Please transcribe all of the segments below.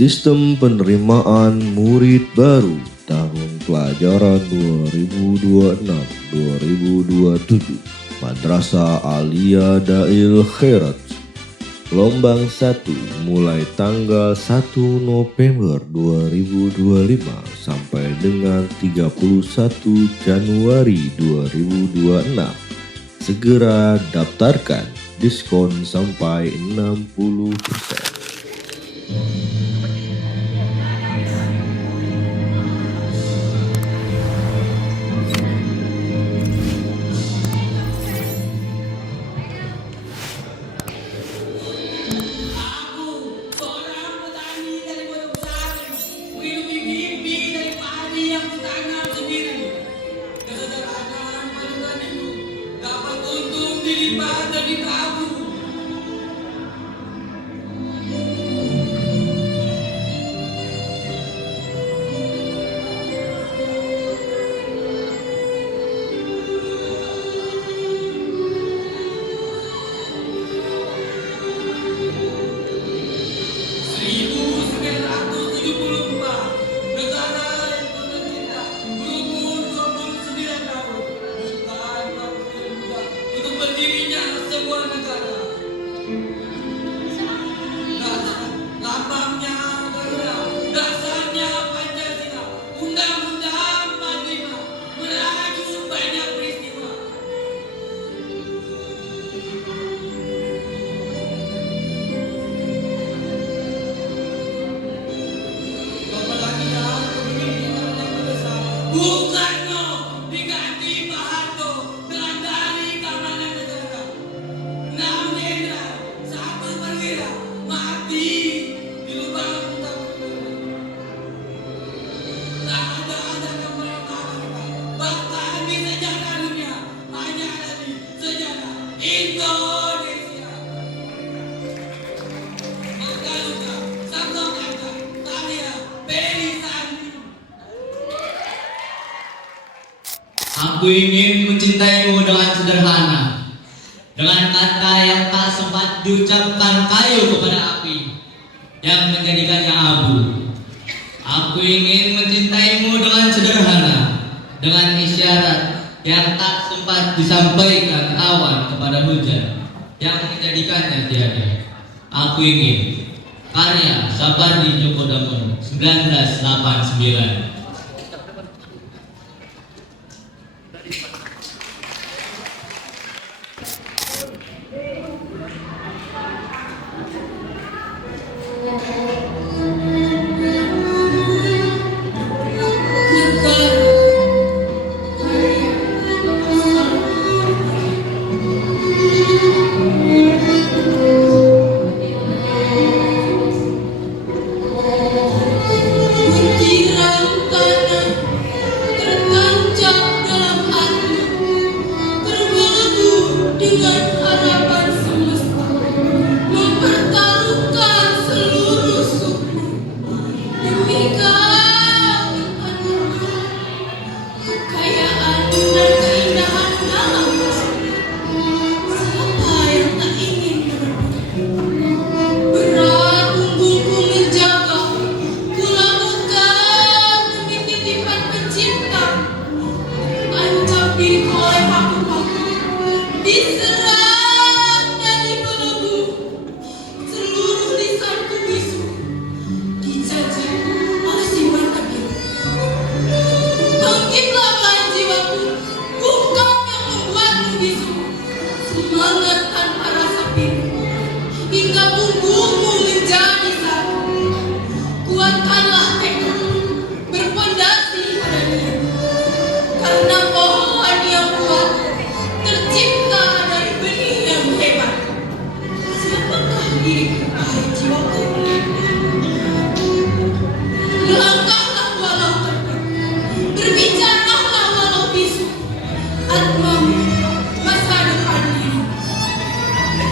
Sistem penerimaan murid baru tahun pelajaran 2026-2027 Madrasah Aliyah Dail Khairat. Gelombang 1 mulai tanggal 1 November 2025 sampai dengan 31 Januari 2026. Segera daftarkan, diskon sampai 60%. Aku ingin mencintaimu dengan sederhana, dengan kata yang tak sempat diucapkan kayu kepada api yang menjadikannya abu. Aku ingin mencintaimu dengan sederhana, dengan isyarat yang tak sempat disampaikan awan kepada hujan yang menjadikannya tiada. Aku ingin. Karya Sapardi Djoko Damono 1989.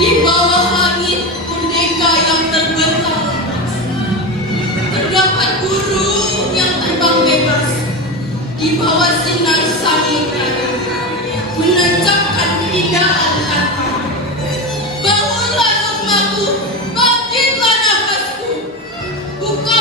Di bawah langit merdeka yang terbentang, terdapat burung yang terbang bebas. Di bawah sinar samudra, menancapkan keindahan tanpa. Bangunlah sukmaku, bangkitlah nafasku, buka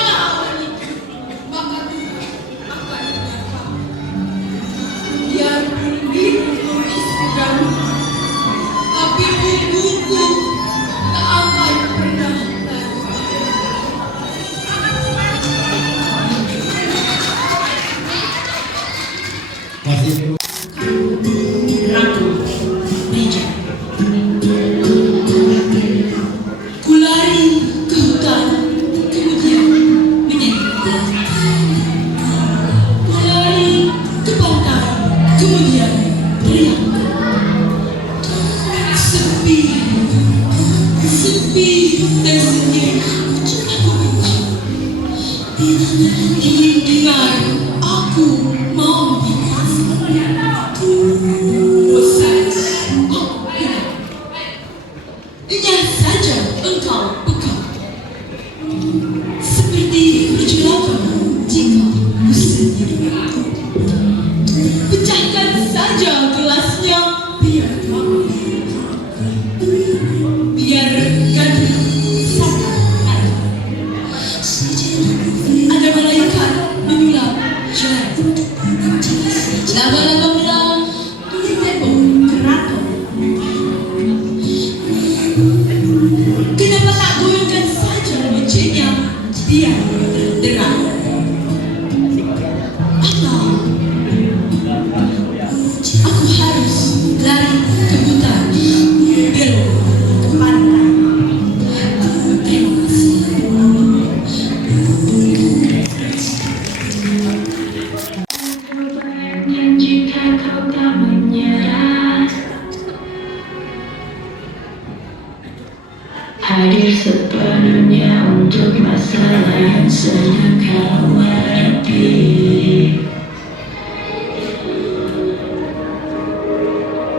ke hutan, belok ke pantai. Terima kasih. Jika kau tak menyerah, hadir sepenuhnya untuk masalah yang sedang kau hadapi.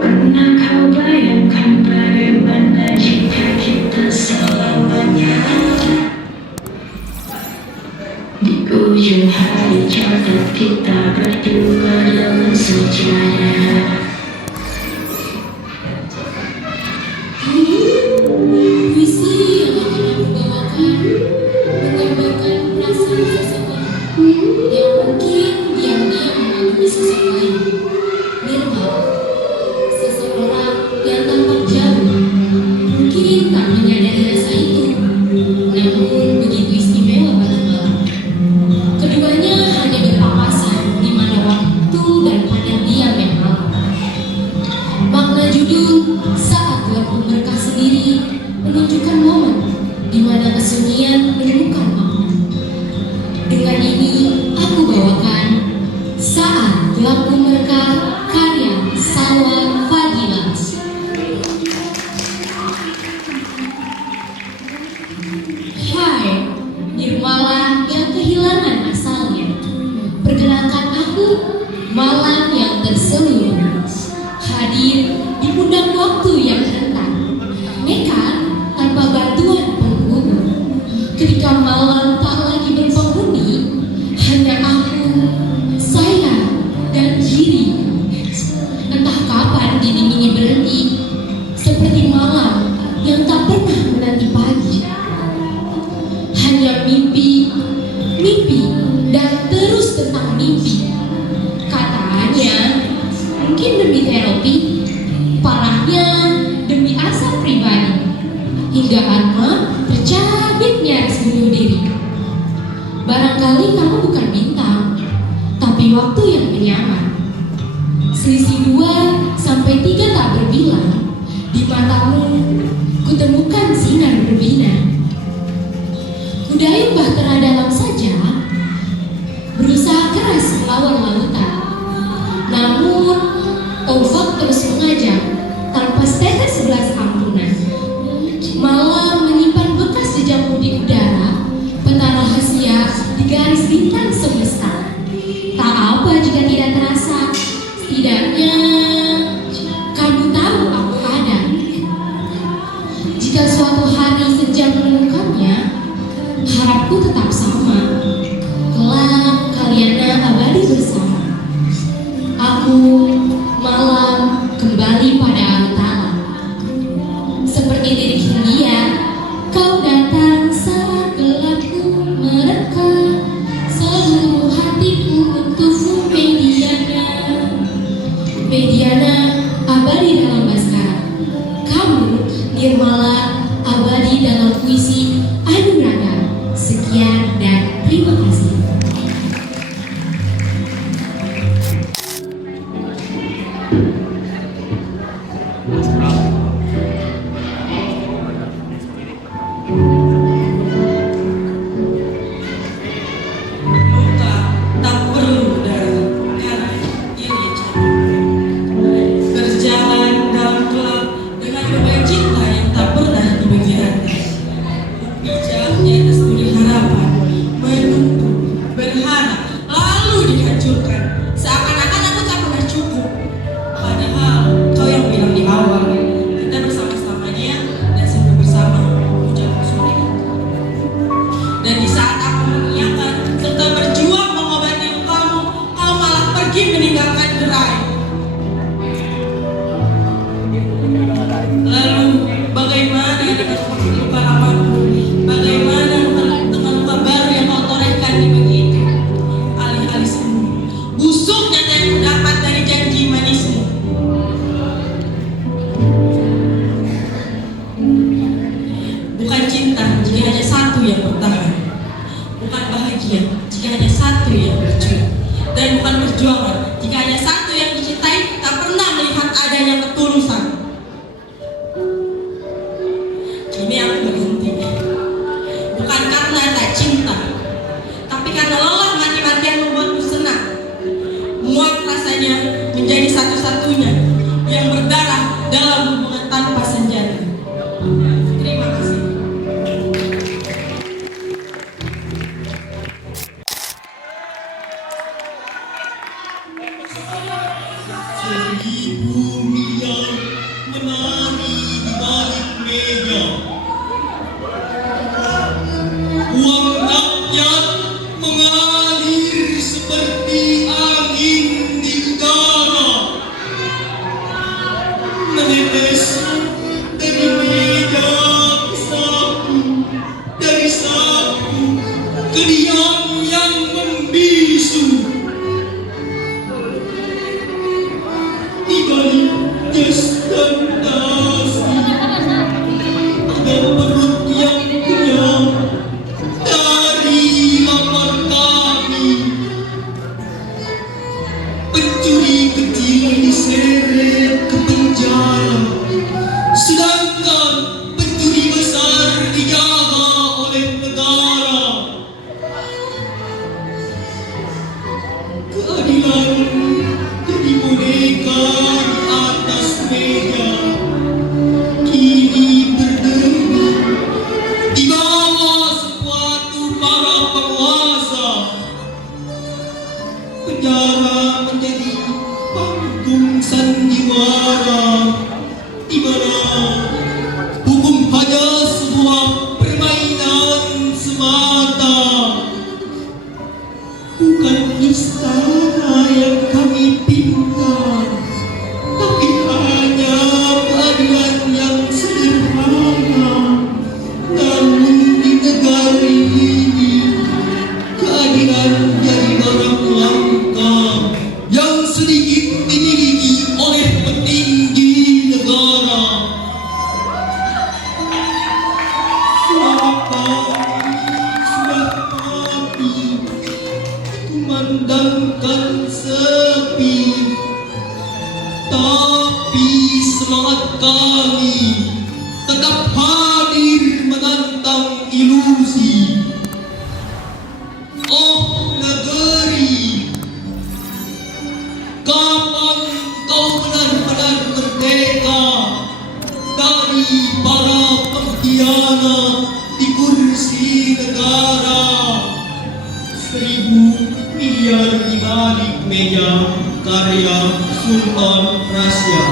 Pernah kau bayangkan bagaimana jika kita selamanya di ujung hari catat kita berdua dalam sejarah. Puisi yang akan aku bawakan menggambarkan perasaan seseorang yang mungkin diam-diam mengagumi sosok lain. Nirma, seseorang yang tampak jauh, mungkin tak menyadari rasa itu, namun begitu istimewa pada malam. Keduanya hanya berpapasan di mana waktu dan pandang diam yang malam. Makna judul Saat Gelap Mereka sendiri menunjukkan momen di mana kesunyian menemukan makna. Dengan ini aku bawakan Saat Gelap Mereka karya Salwa Fadila. Hai, Nirmala yang kehilangan asalnya. Perkenalkan aku, malam yang terseluruh. Hadir di pundak waktu yang rentan, nekat tanpa bantuan penghubung. Ketika malam tak lagi berpenghuni, hanya aku, saya, dan diri. Entah kapan diri ini berhenti, seperti malam yang tak pernah menanti pagi. Hanya mimpi, mimpi, dan terus tentang mimpi. Katanya, mungkin demi terapi, parahnya demi asa pribadi, hingga Atma tercabik nyaris bunuh diri. Barangkali kamu bukan bintang, tapi waktu yang menyaman. Selisih 2 sampai 3 tak berbilang, di matamu kutemukan sinar berbina. Kudayung bahtera dalam saja, berusaha keras melawan lautan. Namun, ombak terus mengajak tanpa setetes belas ampunan. Malam menyimpan bekas jejak di udara, peta rahasia di garis bintang semesta. Tak apa jika tidak terasa, setidaknya kamu tahu aku ada. Jika suatu hari senja menemukannya, harapku tetap sama. Kelak kalian abadi bersama. Aku malam kembali pada arutala. Seperti diri Hindia, kau datang saat gelapku mereka. Seluruh hatiku untukmu Mediana. Mediana abadi dalam Baskara. Kamu Nirmala abadi dalam puisi Anuradha. Sekian dan terima kasih. Luka tak perlu darah karena diri cantik. Berjalan dalam gelap dengan beban cinta yang tak pernah dibagi hati. Bijak di atas budi harapan, menunggu, berharap, lalu dihancurkan. Seakan-akan aku tak pernah cukup. Padahal kau yang bilang di awal, kita bersama-samanya dan selalu bersama ucapku sulit. Dan di saat aku mengiyakan serta berjuang mengobati lukamu, kau malah pergi meninggalkan gerai. Lalu bagaimana dengan luka lamamu? Bagaimana dengan luka baru yang kau torehkan di begitu? Alih-alih sembuh, busuk nyata yang kudapat dari janji manismu. Bukan cinta jika hanya satu yang bertahan. Bukan bahagia jika hanya satu yang berjuang. Dan bukan perjuangan jika hanya satu yang dicintai tak pernah melihat adanya ketulusan. tetes dari meja ke sapu, dari sapu ke diam yang membisu. Di balik jas dan nasi ada perut yang kenyang dari lapar kami. Pencuri kecil diseret ke penjara, sedangkan pencuri besar dijaga oleh negara. Keadilan jadi boneka di atas meja, kini berdiri di bawah sepatu para penguasa. Penjara menjadi panggung sandiwara di mana hukum hanya sebuah permainan semata. Bukan istana yang kami pinta, tapi hanya keadilan yang sederhana. Namun di negara ini keadilan jadi barang langka yang sedikit dimiliki oleh petinggi negara. Suara kami sudah mati, kumandangkan sepi, tapi semangat kami tetap hadir menantang ilusi. Oh negeri, kapan kau benar-benar merdeka dari para pengkhianat di kursi negara? 1000 miliar di balik meja, karya Sultan Rasya.